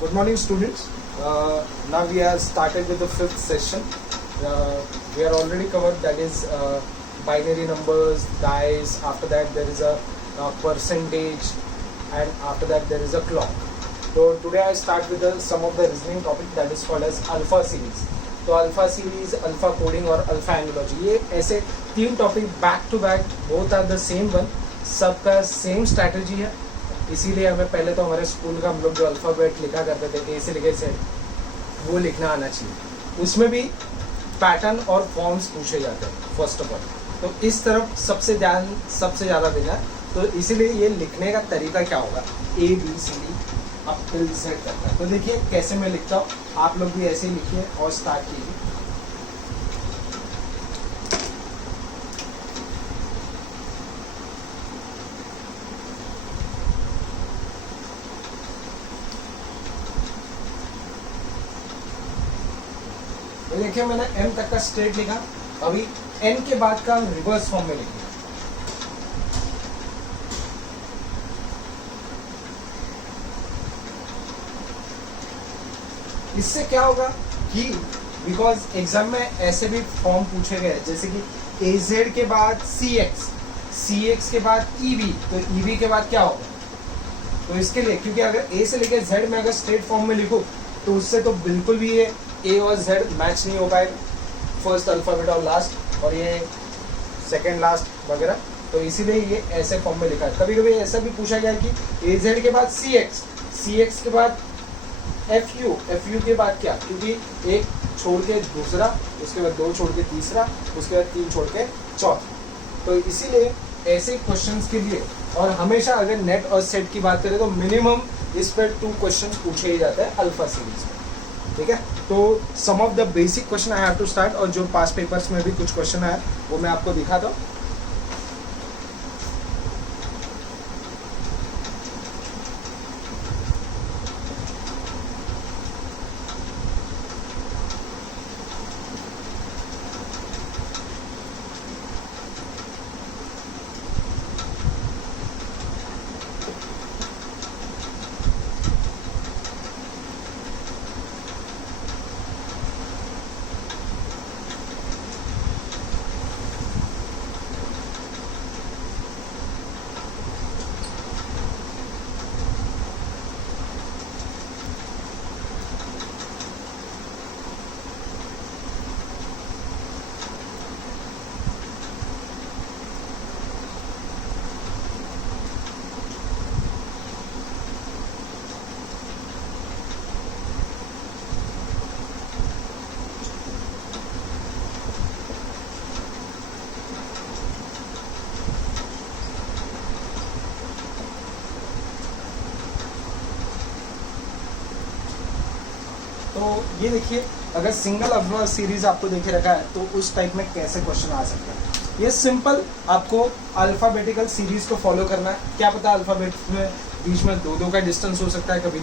Good morning, students. Now we are started with the fifth session. We are already covered, that is binary numbers, dice. After that there is a percentage, and after that there is a clock. So today I start with some of the reasoning topic that is called as alpha series. तो alpha series, alpha coding और alpha analogy, ये ऐसे तीन topic back to back, both are the same one, सबका same strategy है. इसीलिए हमें पहले तो हमारे स्कूल का हम लोग जो अल्फ़ाबेट लिखा करते थे ए से लेकर Z, वो लिखना आना चाहिए. उसमें भी पैटर्न और फॉर्म्स पूछे जाते हैं फर्स्ट ऑफ ऑल. तो इस तरफ सबसे ध्यान सबसे ज़्यादा देना है. तो इसीलिए ये लिखने का तरीका क्या होगा, ABCD अप टिल Z तक का. तो देखिए कैसे मैं लिखता हूँ, आप लोग भी ऐसे ही लिखिए और स्टार्ट कीजिए. देखिए मैंने M तक का स्ट्रेट लिखा, अभी N के बाद का रिवर्स फॉर्म में लिखिए. इससे क्या होगा कि बिकॉज एग्जाम में ऐसे भी फॉर्म पूछे गए जैसे कि AZ के बाद CX, CX के बाद EB, तो EB के बाद क्या होगा. तो इसके लिए क्योंकि अगर A से लेकर Z में अगर स्ट्रेट फॉर्म में लिखूं तो उससे तो बिल्कुल भी ये A और Z मैच नहीं हो पाएगा, फर्स्ट अल्फ़ाबेट और लास्ट, और ये सेकंड लास्ट वगैरह. तो इसीलिए ये ऐसे फॉर्म में लिखा है. कभी कभी ऐसा भी पूछा गया कि AZ के बाद CX, CX के बाद FU, FU के बाद क्या, क्योंकि एक छोड़ के दूसरा, उसके बाद दो छोड़ के तीसरा, उसके बाद तीन छोड़ के चौथा. तो इसीलिए ऐसे क्वेश्चंस के लिए, और हमेशा अगर नेट और सेट की बात करें तो मिनिमम इस पर 2 क्वेश्चंस पूछे ही जाते हैं अल्फा सीरीज में. ठीक है, तो some of the basic question I have to start, और जो पास पेपर्स में भी कुछ क्वेश्चन आया वो मैं आपको दिखाता हूँ. तो ये देखिए, अगर सिंगल अल्फा सीरीज आपको देखे रखा है तो उस टाइप में कैसे क्वेश्चन आ सकता है. ये सिंपल आपको अल्फाबेटिकल सीरीज को फॉलो करना है. क्या पता अल्फाबेट में बीच में 2-2 का डिस्टेंस हो सकता है, कभी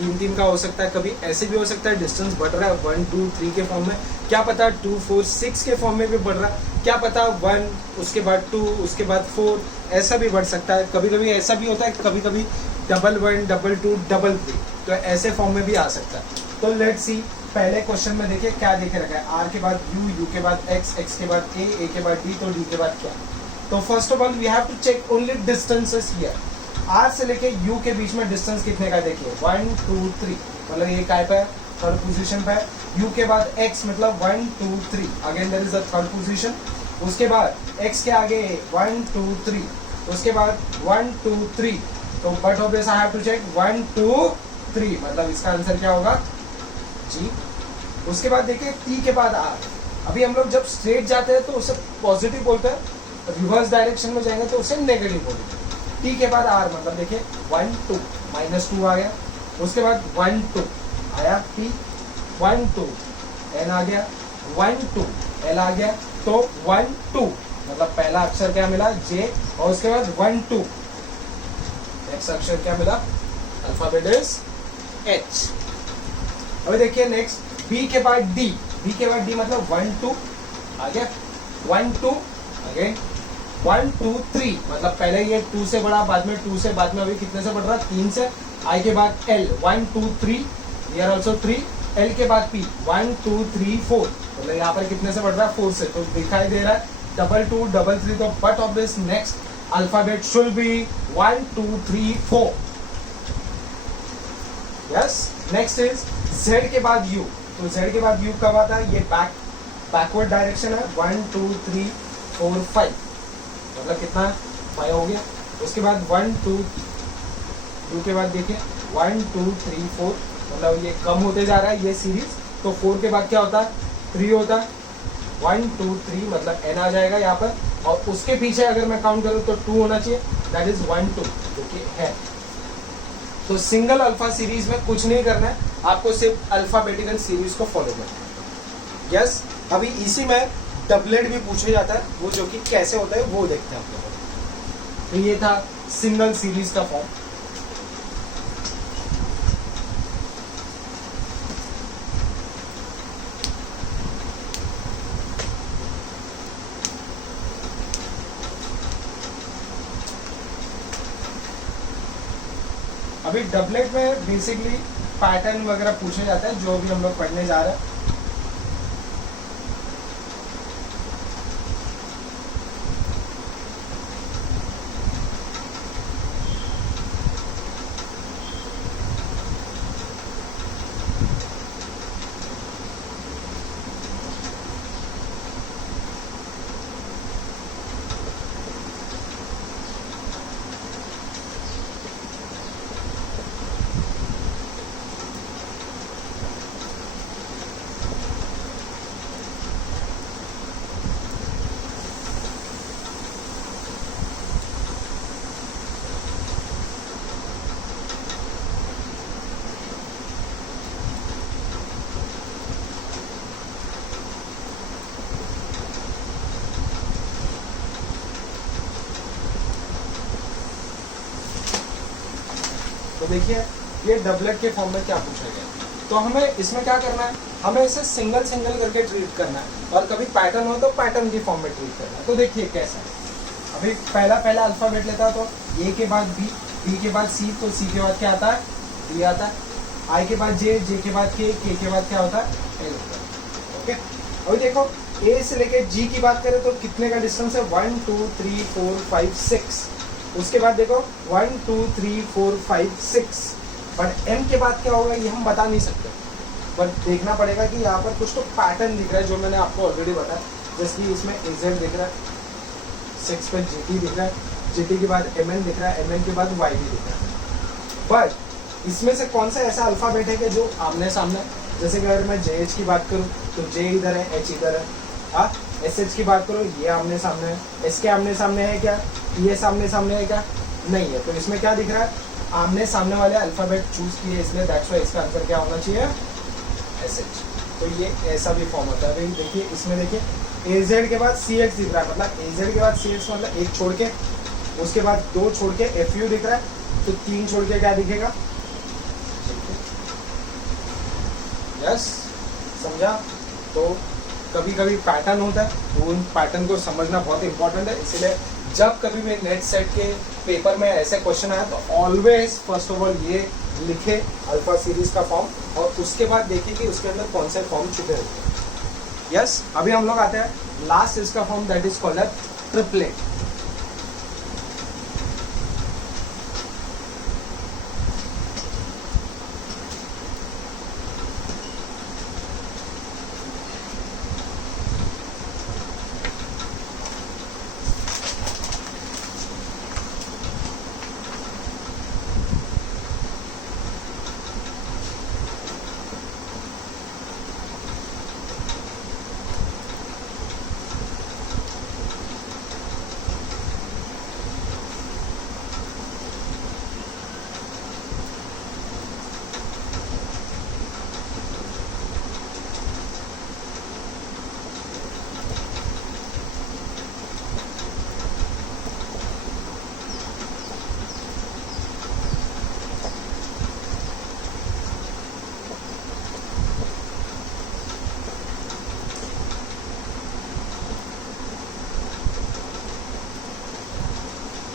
3-3 का हो सकता है, कभी ऐसे भी हो सकता है डिस्टेंस बढ़ रहा है 1, 2, 3 के फॉर्म में, क्या पता 2, 4, 6 के फॉर्म में भी बढ़ रहा है, क्या पता 1 उसके बाद 2 उसके बाद 4 ऐसा भी बढ़ सकता है. कभी कभी ऐसा भी होता है, कभी कभी 1, 2, 3, तो ऐसे फॉर्म में भी आ सकता है. तो लेट्स सी, पहले क्वेश्चन में देखिए क्या देखे रखा है. R के बाद U, U के बाद X, X के बाद A, A के बाद D, तो D के बाद क्या. तो first of all we have to check only distances here. R से लेके U के बीच में डिस्टेंस कितने का देखिए, 1, 2, 3, मतलब ये काय पे है, थर्ड पोजीशन पे है. U के बाद X मतलब 1, 2, 3, again there is a third position. उसके बाद X के आगे 1, 2, 3, उसके बाद 1, 2, 3. तो but obvious I have to check 1, 2, 3, मतलब इसका आंसर क्या होगा, जी. उसके बाद देखिए T के बाद R. अभी हम लोग जब स्ट्रेट जाते हैं तो उसे पॉजिटिव बोलते हैं, रिवर्स डायरेक्शन में जाएंगे तो उसे नेगेटिव बोलते हैं. T के बाद R मतलब देखिए 1, 2, -2 आ गया. उसके बाद 1, 2 आया T, 1, 2 N आ गया, 1, 2 L आ गया. तो 1, 2 मतलब पहला अक्षर क्या मिला, J, और उसके बाद 1, 2 नेक्स्ट अक्षर क्या मिला, अल्फाबेट इज H. अभी देखिए नेक्स्ट B के बाद D, B के बाद D मतलब 1, 2 आ गया, 1, 2 अगेन 1, 2, 3 मतलब पहले ये 2 से बढ़ा, बाद में 2 से, बाद में अभी कितने से बढ़ रहा, 3 से, आई के बाद एल 1 2 3, हियर आल्सो 3, एल के बाद पी 1 2 3 4, मतलब यहाँ पर कितने से बढ़ रहा है 4 से, तो दिखाई दे रहा है 2 2 3 3, तो but of this next alphabet should be 1 2 3 4. Yes. Next is Z के बाद यू, तो जेड के बाद यू कब आता है, ये बैकवर्ड डायरेक्शन है 1 2 3 4 5, मतलब कितना 5 हो गया. उसके बाद 1 2 यू के बाद देखिए 1 2 3 4, मतलब ये कम होते जा रहा है ये सीरीज. तो 4 के बाद क्या होता है 3 होता है, 1 2 3 मतलब एन आ जाएगा यहाँ पर, और उसके पीछे अगर मैं काउंट करूँ तो 2 होना चाहिए, दैट इज 1 2 जो कि है. तो सिंगल अल्फा सीरीज में कुछ नहीं करना है, आपको सिर्फ अल्फाबेटिकल सीरीज को फॉलो करना है. यस. अभी इसी में डबलेट भी पूछा जाता है, वो जो कि कैसे होता है वो देखते हैं आप लोगों. तो ये था सिंगल सीरीज का फॉर्म. अभी डबलेट में बेसिकली पैटर्न वगैरह पूछा जाता है, जो भी हम लोग पढ़ने जा रहे हैं. तो देखिए ये डबलेट के फॉर्म में क्या पूछा गया, तो हमें इसमें क्या करना है, हमें इसे सिंगल सिंगल करके ट्रीट करना है, और कभी पैटर्न हो तो पैटर्न की फॉर्म में ट्रीट करना है. तो देखिए कैसा है. अभी पहला अल्फाबेट लेता है, तो ए के बाद बी, बी के बाद सी, तो सी के बाद क्या आता है डी आता है, आई के बाद जे, जे के बाद के के बाद क्या होता है एल होता है. ओके. अभी देखो ए से लेके जी की बात करें तो कितने का डिस्टेंस है 1 2 3 4 5 6. उसके बाद देखो 1 2 3 4 5 6, बट एम के बाद क्या होगा ये हम बता नहीं सकते, बट देखना पड़ेगा कि यहाँ पर कुछ तो पैटर्न दिख रहा है, जो मैंने आपको ऑलरेडी बताया. जैसे कि इसमें एजेड दिख रहा है, 6 पे जीटी दिख रहा है, जीटी के बाद एमएन दिख रहा है, एमएन के बाद वाई भी दिख रहा है. बट इसमें से कौन सा ऐसा अल्फाबेट है कि जो आमने सामने, जैसे कि अगर मैं जेएच की बात करूँ तो जे इधर है, एच इधर है. हाँ, एस एच की बात करो ये आमने सामने है, एस के आमने सामने है क्या, ये सामने सामने है क्या, नहीं है. तो इसमें क्या दिख रहा है, आमने सामने वाले अल्फाबेट चूज किए, इसलिए दैट्स व्हाई इसका आंसर क्या होना चाहिए एस एच. तो ये ऐसा भी फॉर्म होता है. भाई देखिए इसमें देखिए एजेड के बाद सी एक्स दिख रहा है, मतलब एजेड के बाद सी एक्स मतलब एक छोड़ के, उसके बाद 2 छोड़ के एफ यू दिख रहा है, तो 3 छोड़ के क्या दिखेगा. यस, समझा. तो कभी कभी पैटर्न होता है, तो उन पैटर्न को समझना बहुत इंपॉर्टेंट है. इसलिए जब कभी भी नेट सेट के पेपर में ऐसे क्वेश्चन आया तो ऑलवेज फर्स्ट ऑफ ऑल ये लिखे अल्फा सीरीज का फॉर्म, और उसके बाद देखिए कि उसके अंदर कौन से फॉर्म छुपे होते हैं. यस. अभी हम लोग आते हैं लास्ट इसका form, that is called triplet.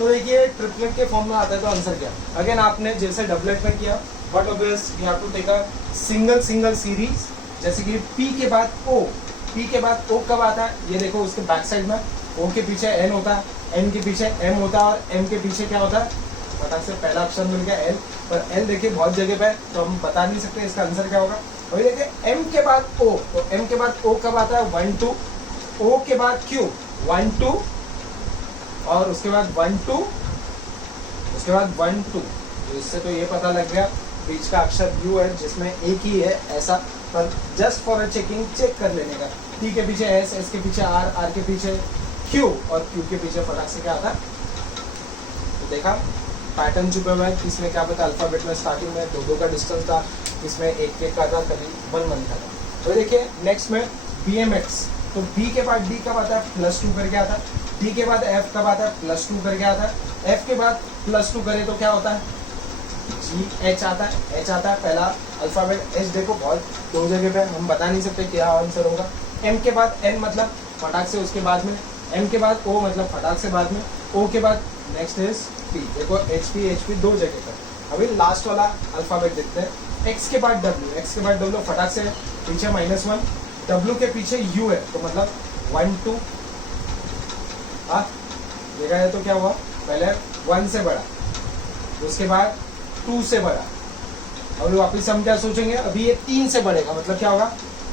तो देखिए ट्रिपलेट के फॉर्म में आता है तो आंसर क्या? अगेन आपने जैसे डबलेट में किया but obvious you have to take a single series. जैसे कि P के बाद O, P के बाद O कब आता है? ये देखो उसके बैक साइड में O के पीछे N होता है, N के पीछे M होता है और M के पीछे क्या होता है? फटाक से पहला अक्षर मिल गया L, पर L देखिए बहुत जगह पे है तो हम बता नहीं सकते इसका आंसर क्या होगा। वही देखिए M के बाद O, तो M के बाद O कब आता है? 1 2, O के बाद Q 1 2 और उसके बाद 1 2, उसके बाद 1 2। तो इससे तो ये पता लग गया बीच का अक्षर U है जिसमें एक ही है ऐसा, पर just for a checking check कर लेने का। T के पीछे S, S के पीछे R, R के पीछे Q और Q के पीछे फटाक से क्या आता है? तो देखा पैटर्न छुपे हुए हैं। इसमें क्या पता अल्फाबेट में स्टार्टिंग में 2 2 का डिस्टेंस था, इसमें 1 1 का था, कभी 1 1 का था। तो देखिए नेक्स्ट में BMX, तो B के बाद D कब आता है? +2 करके आता है। D के बाद F कब आता है? +2 करके आता है। F के बाद +2 करे तो क्या होता है? H आता है, H आता है पहला अल्फाबेट H। देखो बहुत 2 जगह पे हम बता नहीं सकते क्या आंसर होगा। M के बाद N मतलब फटाक से उसके बाद में, M के बाद O मतलब फटाक से बाद में, O के बाद नेक्स्ट इज P। देखो HP 2 जगह पर। अभी लास्ट वाला अल्फाबेट देखते हैं। X के बाद W, X के बाद W फटाक से पीछे -1, W के पीछे U है तो मतलब 1 2। हाँ देखा है तो क्या हुआ? पहले 1 से बड़ा, उसके बाद 2 से बड़ा, अभी वापिस हम क्या सोचेंगे? अभी ये 3 से बढ़ेगा मतलब क्या होगा?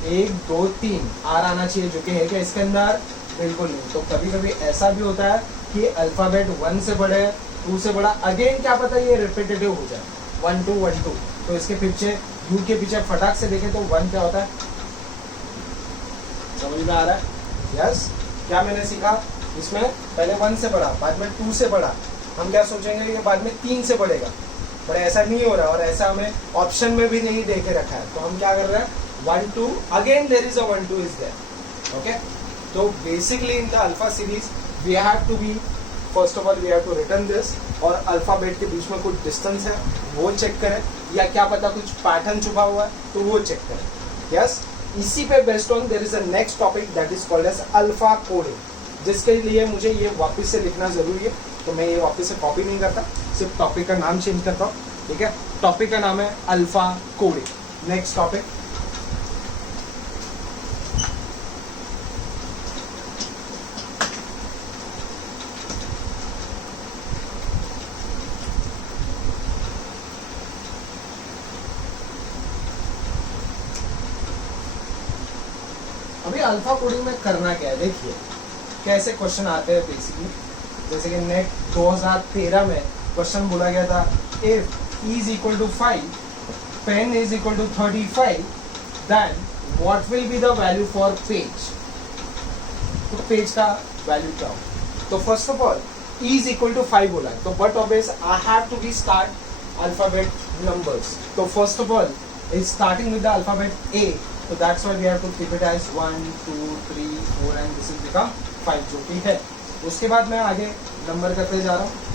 1 2 3 R आना चाहिए, जो कि है क्या इसके अंदर? बिल्कुल नहीं। तो कभी कभी ऐसा भी होता है कि अल्फाबेट 1 से बड़े 2 से बड़ा, अगेन क्या पता ये रिपीटेटिव हो जाए 1 2 1 2। तो इसके पीछे U के पीछे फटाक से देखें तो 1 क्या होता है? समझ में आ रहा है? यस। क्या मैंने सीखा इसमें? पहले 1 से बढ़ा, बाद में 2 से बढ़ा, हम क्या सोचेंगे कि बाद में 3 से बढ़ेगा, पर ऐसा नहीं हो रहा और ऐसा हमें ऑप्शन में भी नहीं दे के रखा है। तो हम क्या कर रहे हैं? 1 2 again there is a 1 2 is there. Okay, तो basically in the alpha series we have to be, first of all we have to return this, और अल्फाबेट के बीच में कुछ डिस्टेंस है वो चेक करें, या क्या पता कुछ पैटर्न छुपा हुआ है तो वो चेक करें। यस, इसी पे based on there is a next topic that is called as alpha coding, जिसके लिए मुझे ये वापस से लिखना जरूरी है। तो मैं ये वापस से कॉपी नहीं करता, सिर्फ टॉपिक का नाम चेंज करता हूँ। ठीक है, टॉपिक का नाम है अल्फा कोडिंग। नेक्स्ट टॉपिक, अभी अल्फा कोडिंग में करना क्या है देखिए कैसे क्वेश्चन आते हैं बेसिकली। जैसे कि नेट 2013 में क्वेश्चन बोला गया था, if E is equal to 5, pen is equal to 35, then what will be the value for page? तो पेज का वैल्यू क्या हो? तो first of all E is equal to 5 बोला है, तो but obvious I have to be start alphabet numbers. तो first of all is starting with the alphabet A, so that's why we have to keep it as 1 2 3 4 and this is become 5 जो कि है। उसके बाद मैं आगे number करते जा रहा हूँ।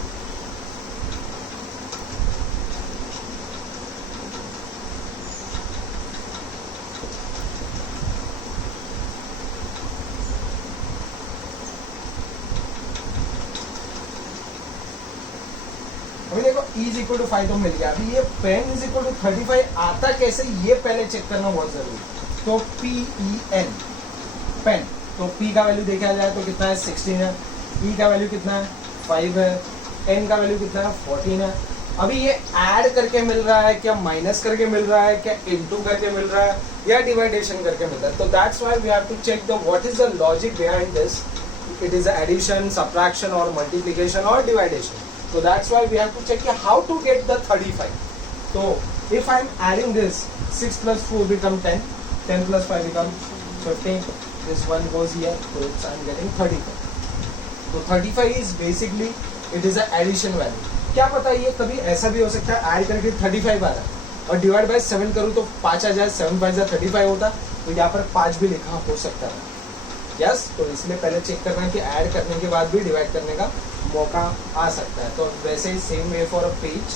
अभी देखो E is equal to 5 तो मिल गया। अभी ये पेन is equal to 35 आता कैसे ये पहले चेक करना बहुत जरूरी है। तो PEN पेन, तो P का वैल्यू देखा जाए तो कितना है? 16 है। E का वैल्यू कितना है? 5 है। N का वैल्यू कितना है? 14 है। अभी ये ऐड करके मिल रहा है क्या, माइनस करके मिल रहा है क्या, इनटू करके मिल रहा है या डिवाइडेशन करके मिल रहा है? तो that's why we have to check the what is the logic behind this, it is addition, subtraction और मल्टीप्लिकेशन और division. So that's why we have to check how to get the 35. So if I am adding this, 6 plus 4 become 10, 10 plus 5 become 15, this one goes here, so I am getting 35. So 35 is basically, it is an addition value. क्या पता ये कभी ऐसा भी हो सकता है add करके 35 आ रहा है और डिवाइड बाय 7 करूँ तो 5 आ जाए, 7 5 जा 35 होता, तो यहाँ पर 5 भी लिखा हो सकता है। यस, तो इसलिए पहले चेक करना है कि ऐड करने के बाद भी डिवाइड करने का मौका आ सकता है। तो वैसे ही same way for a page,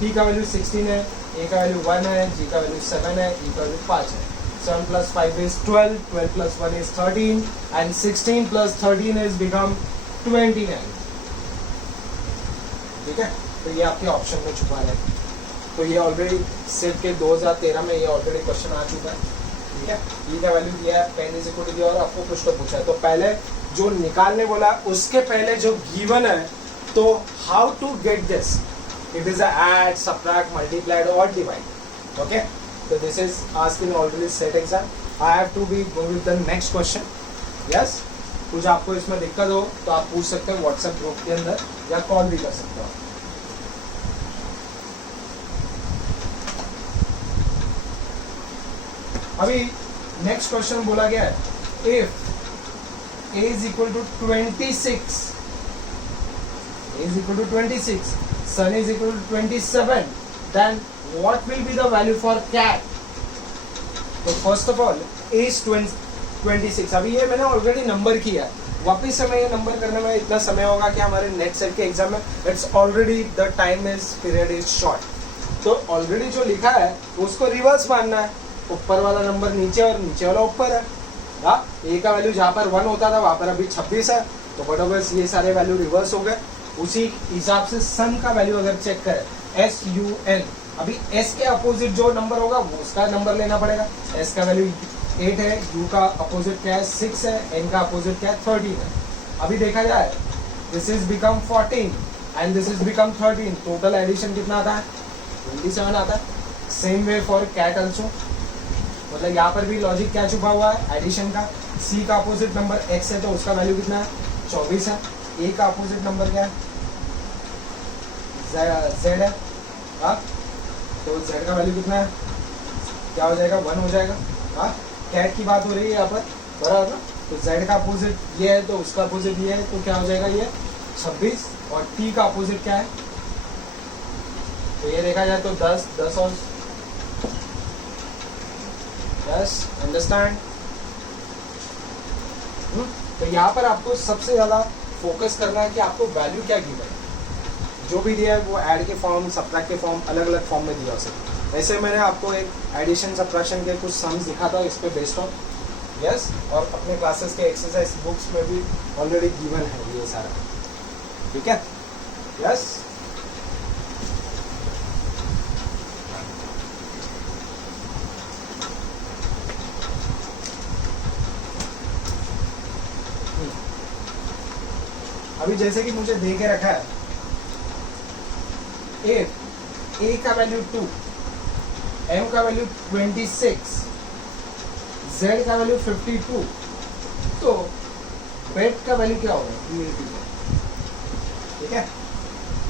P का वैल्यू 16 है, A का वैल्यू 1 है, G का वैल्यू 7 है, E का वैल्यू 5 है। 7 plus 5 is 12, 12 plus 1 is 13 and 16 plus 13 is become 29. ठीक है, तो ये आपके ऑप्शन में छुपा है। तो ये ऑलरेडी सेट के 2013 में ये ऑलरेडी क्वेश्चन आ चुका है। ठीक है, ये क्या वैल्यू दिया है, पेन इज इक्वल टू दिया और आपको कुछ तो पूछा है। तो पहले जो निकालने बोला उसके पहले जो गिवन है, तो how to get this, it is add, subtract, multiplied और डिवाइड। ओके, तो this is asked in already set exam. I have to be go with the next question. Yes, कुछ आपको इसमें दिक्कत हो तो आप पूछ सकते हो व्हाट्सएप ग्रुप के अंदर या कॉल भी कर सकते हो। अभी नेक्स्ट क्वेश्चन बोला गया है, if a is equal to 26, a is equal to 26, sun is equal to 27, then what will be the value for cat? तो first of all a is 26। अभी ये मैंने ऑलरेडी नंबर किया है, वापिस से मैं ये नंबर करने में इतना समय होगा कि हमारे नेक्स्ट सेट के एग्जाम में it's already the time is period is short. तो ऑलरेडी जो लिखा है उसको रिवर्स मानना है, ऊपर वाला नंबर नीचे और नीचे वाला ऊपर है। हाँ, ए का वैल्यू जहाँ पर 1 होता था वहाँ पर अभी 26 है, तो बराबर ये सारे वैल्यू रिवर्स हो गए। उसी हिसाब से सन का वैल्यू अगर चेक करें SUN, अभी S के अपोजिट जो नंबर होगा वो उसका नंबर लेना पड़ेगा। S का वैल्यू 8 है, U का अपोजिट क्या है 6 है, N का अपोजिट क्या है 13 है। अभी देखा जाए this is become 14 and this is become 13, total addition कितना आता है 27 आता है। Same way for cat also, मतलब यहाँ पर भी लॉजिक क्या छुपा हुआ है एडिशन का। C का अपोजिट नंबर X है तो उसका वैल्यू कितना है 24 है। A का अपोजिट नंबर क्या है Z है। हाँ, तो Z का वैल्यू कितना है, क्या हो जाएगा 1 हो जाएगा। हाँ, कैट की बात हो रही है यहाँ पर, बराबर ना। तो Z का अपोजिट ये है तो उसका अपोजिट ये है, तो क्या हो जाएगा ये 26। और T का अपोजिट क्या है, तो ये देखा जाए तो 10 और 10। अंडरस्टैंड? तो यहाँ पर आपको सबसे ज़्यादा फोकस करना है कि आपको वैल्यू क्या गिवन है। जो भी दिया है वो ऐड के फॉर्म, सब्ट्रैक्ट के फॉर्म, अलग अलग फॉर्म में दिया हो सकता है। वैसे मैंने आपको एक एडिशन सब्ट्रैक्शन के कुछ सम्स दिखा था इस पे बेस्ड ऑन। यस, और अपने क्लासेस के एक्सरसाइज बुक्स में भी ऑलरेडी गिवन है ये सारा। ठीक है, यस। अभी जैसे कि मुझे दे के रखा है ए का वैल्यू 2, M का वैल्यू 26, Z का वैल्यू 52, तो बेट का वैल्यू क्या होगा, ठीक है,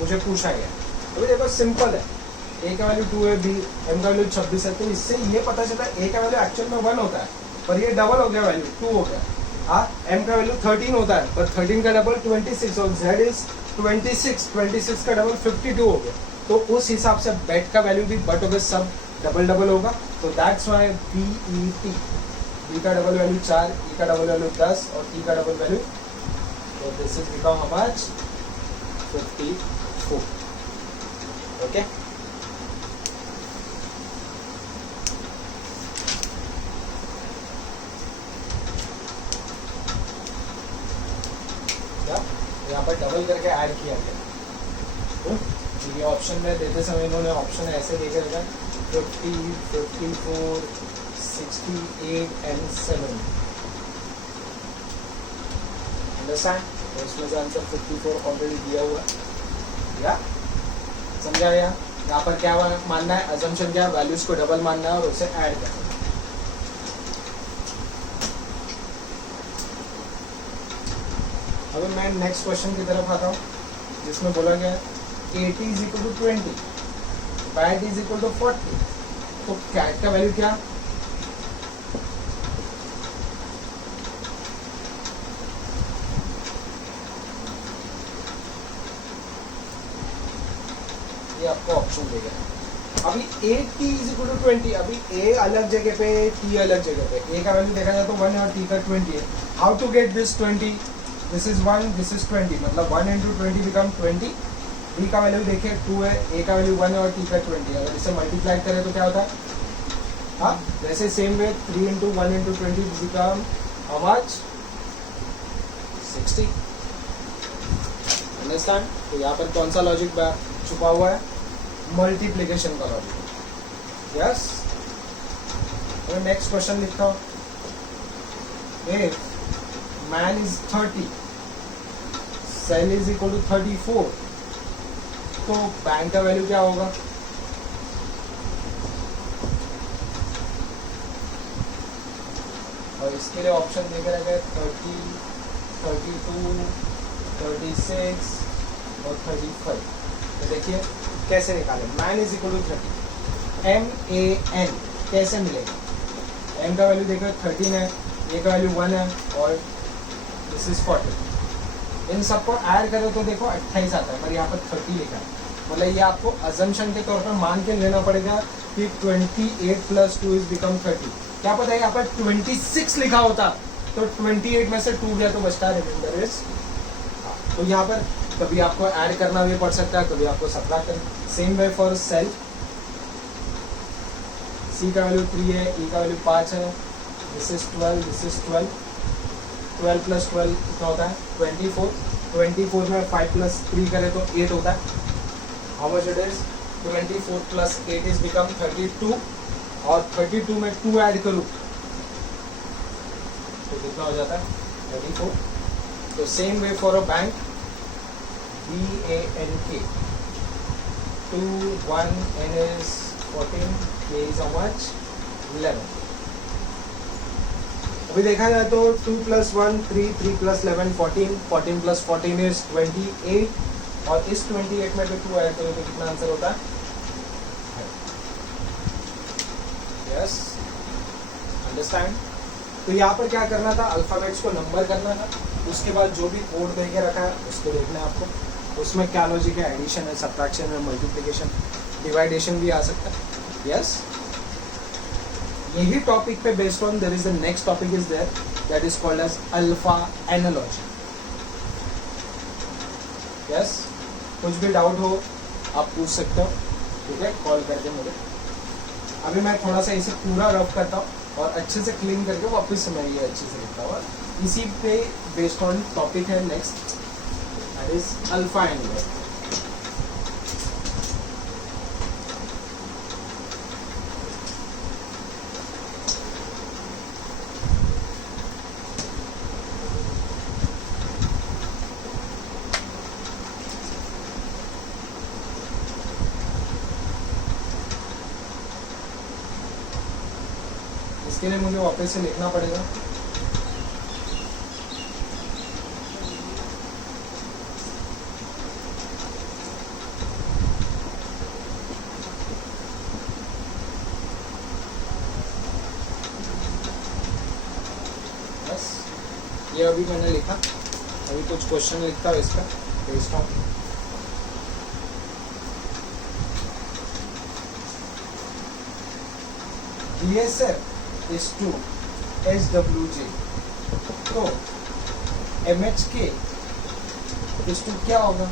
मुझे पूछा गया। अभी देखो सिंपल है, A का वैल्यू 2 है, M का वैल्यू 26 है, तो इससे ये पता चलता है A का वैल्यू एक्चुअल में 1 होता है, पर ये डबल हो गया वैल्यू 2 हो गया। हाँ, M का वैल्यू 13 होता है, पर 13 का डबल 26 और Z इज 26 का डबल 52 हो गया। तो उस हिसाब से बेट का वैल्यू भी बट होगा, सब डबल डबल होगा। तो दैट्स वाई BET, B का डबल वैल्यू 4, E का डबल वैल्यू 10 और T का डबल वैल्यू, तो this is become how much 54। Okay, यहाँ पर डबल करके ऐड किया गया। ये ऑप्शन में देते समय इन्होंने ऑप्शन ऐसे देखे रखा 50, 54, 68 एंड 7। अंडरस्टैंड? तो इसमें से आंसर 54 ऑलरेडी दिया हुआ है। या समझा गया? यहाँ पर क्या मानना है, अजम्पशन क्या है, वैल्यूज को डबल मानना है और उसे ऐड करना है। अभी मैं नेक्स्ट क्वेश्चन की तरफ आता हूँ, जिसमें बोला गया है 80 is equal to 20, bat is equal to 40, तो कैट का वैल्यू क्या, ये आपको ऑप्शन देगा। अभी 80 इज इक्वल टू 20, अभी A अलग जगह पे, T अलग जगह पे। A का वैल्यू देखा जाए तो 1 और T का 20 है। How to get this 20, this is 1, this is 20, मतलब 1 into 20 बिकम 20। B का वैल्यू देखिए 2 है, A का वैल्यू 1 है और T का 20 है। अगर इसे मल्टीप्लाई करें तो क्या होता है, हाँ, वैसे same way 3 into 1 into 20 become how much 60। Understand? तो यहाँ पर कौन सा लॉजिक छुपा हुआ है? मल्टीप्लिकेशन का लॉजिक। यस, तो नेक्स्ट क्वेश्चन लिखता हूँ। If man is 30, sell is equal to 34, तो बैंक का वैल्यू क्या होगा? और इसके लिए ऑप्शन देखे रखे 30, 32, 36 और 35। तो देखिए कैसे निकालें। Man is equal to 30, MAN कैसे मिलेगा? M का वैल्यू देखो 13 है, A का वैल्यू 1 है और दिस इज 40। इन सबको ऐड करो तो देखो 28 आता है, पर यहाँ पर 30 लिखा है। मतलब ये आपको अजम्पशन के तौर पर मान के लेना पड़ेगा कि 28 प्लस 2 इज बिकम 30। क्या पता है यहाँ पर 26 लिखा होता तो 28 में से 2 गया तो बचता रिमाइंडर इज। तो यहाँ पर कभी आपको ऐड करना भी पड़ सकता है, कभी आपको सबट्रैक्ट करना। Same way for sale, C का वैल्यू 3 है, E का वैल्यू 5 है, this is 12, this is 12, 12 plus 12 कितना होता है? 24, 24 में 5 प्लस 3 करें तो 8 होता है। How much it is? 24 plus 8 is become 32, और 32 में 2 ऐड करूँ तो कितना हो जाता है? 34। तो same way for a bank, BANK, 2, 1, N is 14, K is how much? 11। अभी देखा जाए तो 2 प्लस 1 3, 3 प्लस 11 14, 14 प्लस 14 इज 28, और इस 28 में 2 ऐड करो तो कितना आंसर होता है? Yes, understand? तो यहाँ पर क्या करना था? अल्फाबेट्स को नंबर करना था, उसके बाद जो भी कोड दे के रखा है उसको देखना है आपको। उसमें क्या लॉजिक है? एडिशन है, सब्ट्रैक्शन है, मल्टीप्लिकेशन, डिवाइडेशन भी आ सकता है। यस, यही टॉपिक पे based on there is the next topic is there that is called as alpha analogy. Yes, कुछ भी डाउट हो आप पूछ सकते हो, ठीक है, कॉल करके मुझे। अभी मैं थोड़ा सा इसे पूरा रफ करता हूँ और अच्छे से क्लीन करके वापस से मैं ये अच्छे से लिखता हूँ। इसी पे बेस्ड ऑन टॉपिक है next, that is alpha analogy. इसके लिए मुझे वापस से लिखना पड़ेगा। बस ये अभी मैंने लिखा, अभी कुछ क्वेश्चन लिखता हूँ इसका based on. DSF is to SWJ, तो MHK is to क्या होगा?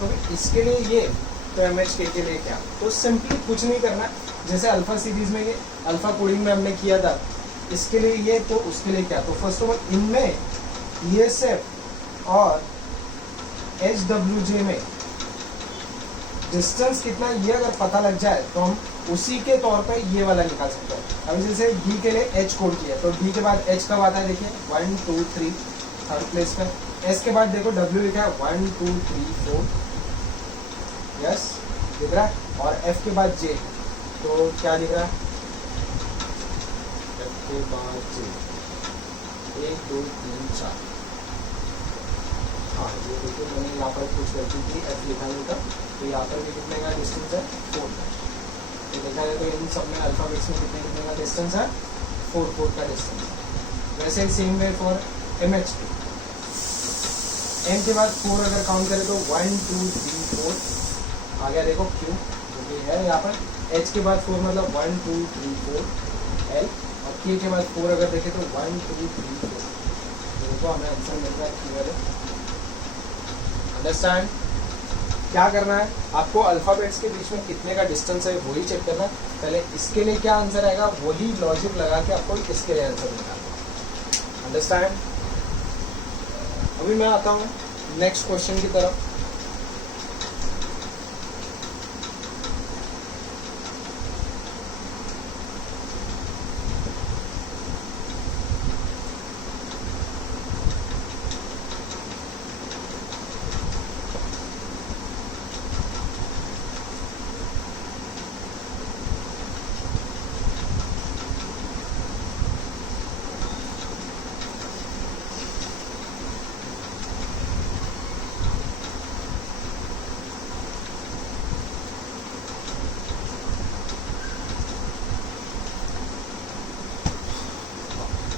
तो इसके लिए ये, तो MHK के लिए क्या? तो सिंपली कुछ नहीं करना, जैसे अल्फा सीरीज में ये अल्फा कोडिंग में हमने किया था, इसके लिए ये, तो उसके लिए क्या? तो फर्स्ट ऑफ ऑल इनमें ESF और HWJ में डिस्टेंस कितना ये अगर पता लग जाए तो हम उसी के तौर पे ये वाला निकाल सकते हैं। अभी जैसे D के लिए H कोड किया, तो D के बाद H कब आता है? देखिए 1 2 3 थर्ड प्लेस पे। S के बाद देखो W लिखा है 1 2 3 4, यस दिख रहा है। और F के बाद J, तो क्या दिख रहा है? F के बाद J 1 2 3 4। हाँ ये देखिए मैंने यहाँ पर कुछ गलती की, F लिखा नहीं था, तो यहाँ पर भी कितने का डिस्टेंस है? 4 का। तो देखा जाए तो इन सब में अल्फाबेट्स में कितने कितने का डिस्टेंस है? 4 4 का डिस्टेंस है। वैसे same way for MHK, M के बाद 4 अगर काउंट करें तो 1 2 3 4 आ गया। देखो Q क्योंकि है यहाँ पर। H के बाद 4 मतलब 1 2 3 4 L, और K के बाद 4 अगर देखें तो 1 2 3 4। देखो हमें आंसर मिल रहा है क्लियर है, अंडरस्टैंड? क्या करना है आपको, अल्फाबेट्स के बीच में कितने का डिस्टेंस है वही चेक करना है। पहले इसके लिए क्या आंसर आएगा वही लॉजिक लगा के आपको इसके लिए आंसर निकालना। अंडरस्टैंड? अभी मैं आता हूँ नेक्स्ट क्वेश्चन की तरफ।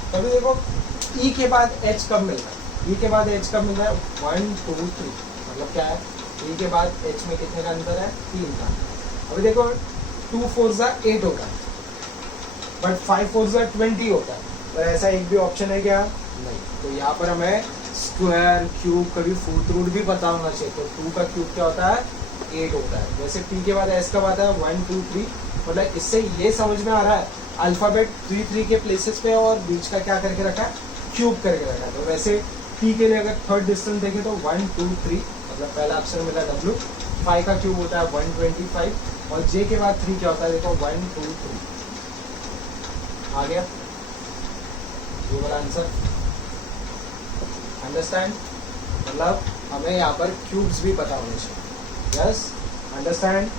अभी देखो ई के बाद एच कब मिलता है, ई के बाद एच कब मिलता है 1 2 3, मतलब क्या है ई के बाद एच में कितने का अंतर है 3 का। अभी देखो 2 4 जा 8 होता है बट 5 4 जा 20 होता है, पर ऐसा एक भी ऑप्शन है क्या? नहीं। तो यहाँ पर हमें स्क्वायर क्यूब कभी फुट रूट भी पता होना चाहिए। तो 2 का क्यूब क्या होता है 8 होता है। वैसे पी के बाद एस कब आता है 1 2 3, मतलब इससे ये समझ में आ रहा है अल्फाबेट 3 3 के प्लेसेस पे और बीच का क्या करके रखा है क्यूब करके रखा है। तो वैसे टी के लिए अगर थर्ड डिस्टेंस देखें तो 1 2 3, मतलब पहला ऑप्शन मिला W, 5 का क्यूब होता है 125 और जे के बाद 3 क्या होता है देखो 1 2 3 आ गया ये वाला आंसर। अंडरस्टैंड? मतलब हमें यहाँ पर क्यूब्स भी पता होने चाहिए। Yes, understand?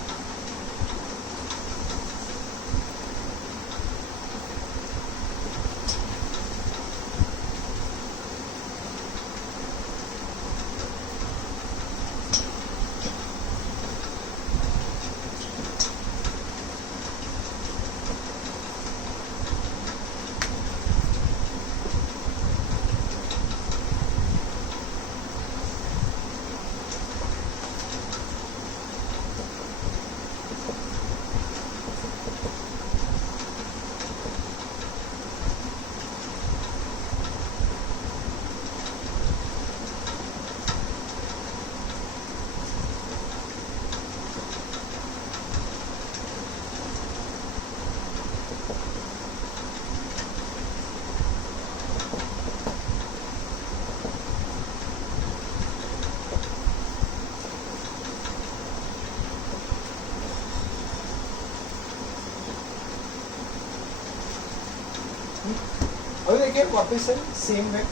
अभी देखिए वापस से सेम वे,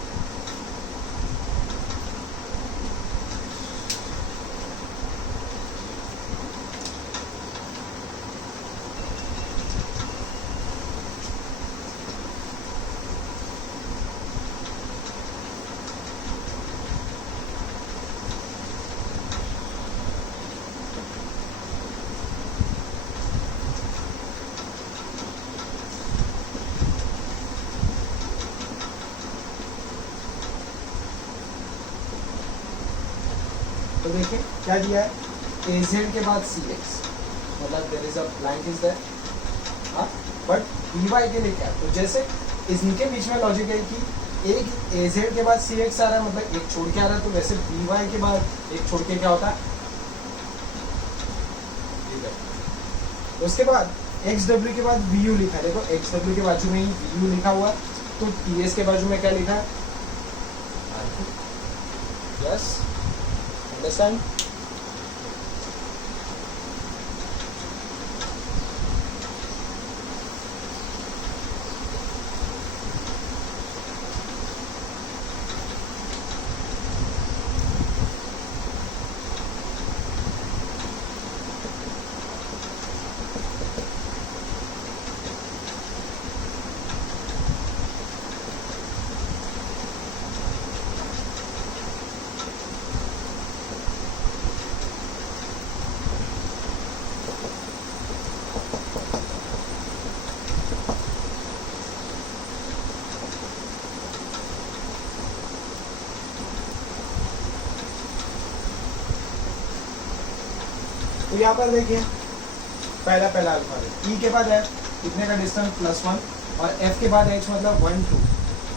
तो देखिए क्या दिया है AZ के बाद CX, मतलब there is a blank is there, हाँ, बट BY के लिए क्या? तो जैसे इनके बीच में लॉजिक है कि एक AZ के बाद CX आ रहा है, मतलब एक छोड़ के आ रहा है, तो वैसे BY के बाद एक छोड़ के क्या होता है तो उसके बाद XW के बाद VU लिखा है। देखो XW के बाजू में ही VU लिखा हुआ है, तो TS के बाजू में क्या लिखा है? Yes, understand? तो यहाँ पर देखिए पहला अल्फाबेट ई के बाद एफ, कितने का डिस्टेंस +1, और एफ के बाद एच मतलब 1 2,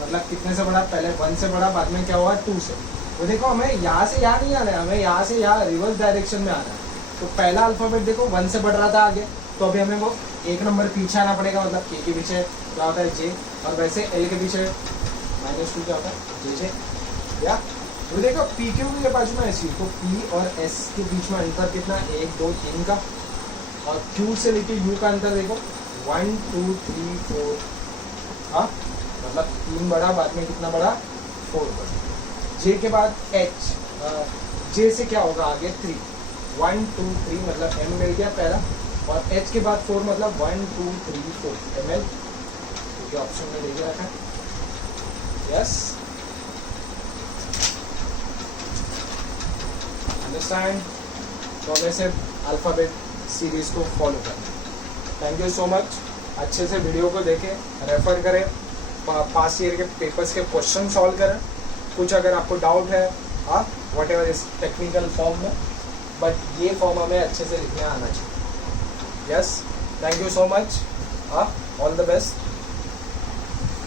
मतलब कितने से बड़ा? पहले 1 से बड़ा, बाद में क्या हुआ 2 से। वो देखो हमें यहाँ से यहाँ नहीं आना है, हमें यहाँ से यहाँ रिवर्स डायरेक्शन में आना है। तो पहला अल्फाबेट देखो 1 से बढ़ रहा था आगे, तो अभी हमें वो एक नंबर पीछे आना पड़ेगा, मतलब के पीछे क्या होता है जे, और वैसे एल के पीछे -2 क्या होता है जे या। तो देखो पी क्यू के बाजू में ऐसी, तो पी और एस के बीच में अंतर कितना, 1 2 3 का, और क्यू से लेके यू का अंतर देखो 1 2 3 4, हाँ मतलब 3 बड़ा, बाद में कितना बड़ा 4 बड़ा। जे के बाद एच, जे से क्या होगा आगे 3, 1 2 3 मतलब एम मिल गया पहला, और एच के बाद 4 मतलब 1 2 3 4 ml, क्योंकि ऑप्शन में लेके रखा है। Yes, understand. तो हमें सिर्फ अल्फ़ाबेट सीरीज को फॉलो करना। Thank you so much. अच्छे से वीडियो को देखें, रेफर करें, पास्ट ईयर के पेपर्स के क्वेश्चन सॉल्व करें। कुछ अगर आपको डाउट है, हाँ वट एवर इस टेक्निकल फॉर्म में, बट ये फॉर्म हमें अच्छे से लिखने आना चाहिए। Yes, thank you so much, हाँ ऑल द बेस्ट।